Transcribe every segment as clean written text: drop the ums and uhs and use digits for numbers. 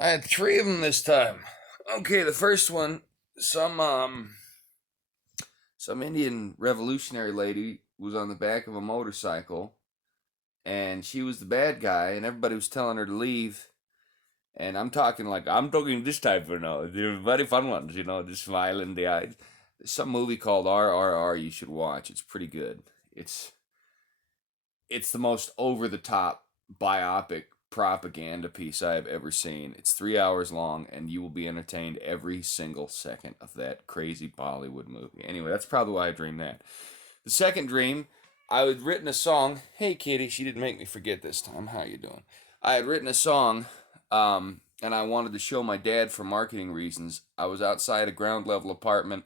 I had three of them this time. Okay, the first one, some some Indian revolutionary lady was on the back of a motorcycle, and she was the bad guy, and everybody was telling her to leave. And I'm talking this type of the very fun ones, just smiling the eyes. There's some movie called RRR you should watch. It's pretty good. It's it's the most over the top biopic propaganda piece I have ever seen. It's 3 hours long, and you will be entertained every single second of that crazy Bollywood movie. Anyway, that's probably why I dreamed that. The second dream, I had written a song. Hey, Kitty, she didn't make me forget this time. How you doing? I had written a song, and I wanted to show my dad for marketing reasons. I was outside a ground level apartment,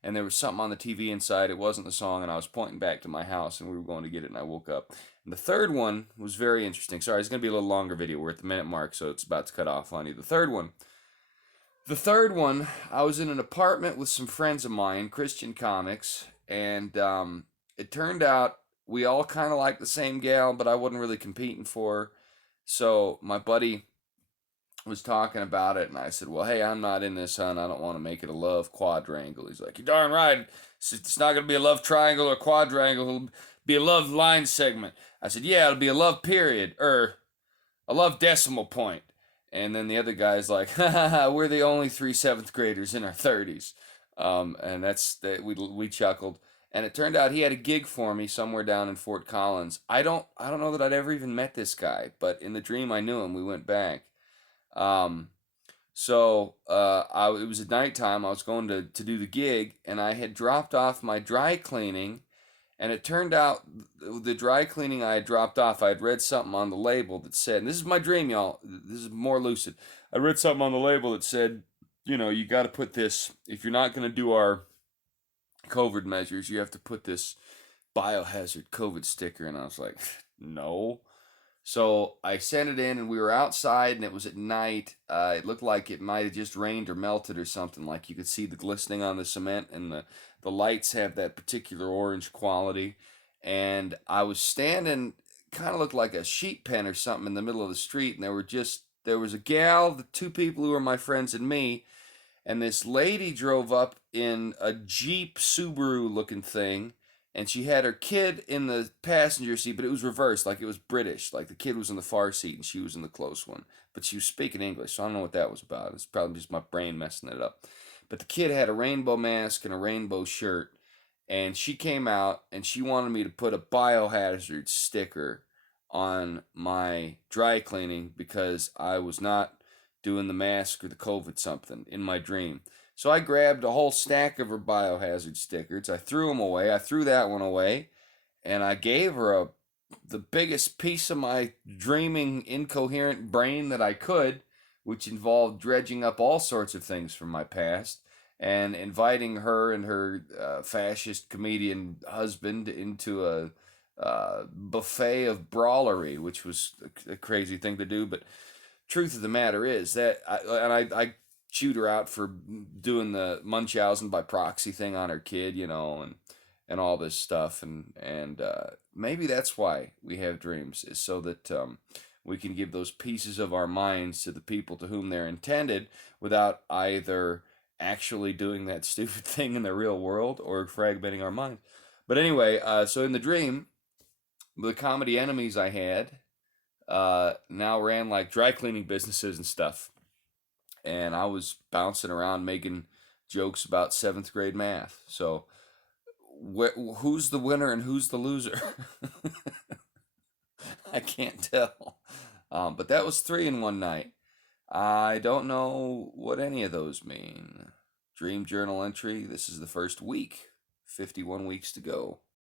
and there was something on the TV inside. It wasn't the song, and I was pointing back to my house, and we were going to get it, and I woke up. And the third one was very interesting. Sorry, it's going to be a little longer video. We're at the minute mark, so it's about to cut off on you. The third one, I was in an apartment with some friends of mine, Christian comics, and it turned out we all kind of liked the same gal, but I wasn't really competing for her. So my buddy was talking about it, and I said, "Well, hey, I'm not in this, son. I don't want to make it a love quadrangle." He's like, "You're darn right. It's not going to be a love triangle or quadrangle. It'll be a love line segment." I said, "Yeah, it'll be a love period or a love decimal point." And then the other guy's like, "Ha ha ha! We're the only three seventh graders in our 30s." And that's that. We chuckled, and it turned out he had a gig for me somewhere down in Fort Collins. I don't know that I'd ever even met this guy, but in the dream I knew him. We went back. Um, it was at nighttime. I was going to do the gig, and I had dropped off my dry cleaning. And it turned out the dry cleaning I had dropped off, I had read something on the label that said, and this is my dream, y'all. This is more lucid. I read something on the label that said, you got to put this, if you're not going to do our COVID measures, you have to put this biohazard COVID sticker. And I was like, no. So I sent it in, and we were outside, and it was at night. It looked like it might have just rained or melted or something. Like you could see the glistening on the cement, and the lights have that particular orange quality. And I was standing, kind of looked like a sheep pen or something in the middle of the street, and there was a gal, the two people who were my friends, and me, and this lady drove up in a Jeep Subaru looking thing, and she had her kid in the passenger seat, but it was reversed, like it was British, like the kid was in the far seat and she was in the close one. But she was speaking English, so I don't know what that was about. It's probably just my brain messing it up. But the kid had a rainbow mask and a rainbow shirt, and she came out and she wanted me to put a biohazard sticker on my dry cleaning because I was not doing the mask or the COVID something in my dream. So I grabbed a whole stack of her biohazard stickers. I threw them away. I threw that one away, and I gave her the biggest piece of my dreaming incoherent brain that I could, which involved dredging up all sorts of things from my past and inviting her and her fascist comedian husband into a buffet of brawlery, which was a crazy thing to do. But truth of the matter is that I chewed her out for doing the Munchausen by proxy thing on her kid, and all this stuff, and maybe that's why we have dreams, is so that we can give those pieces of our minds to the people to whom they're intended without either actually doing that stupid thing in the real world or fragmenting our minds. But anyway, so in the dream, the comedy enemies I had now ran like dry cleaning businesses and stuff. And I was bouncing around making jokes about seventh grade math. So, who's the winner and who's the loser? I can't tell. But that was three in one night. I don't know what any of those mean. Dream journal entry. This is the first week. 51 weeks to go.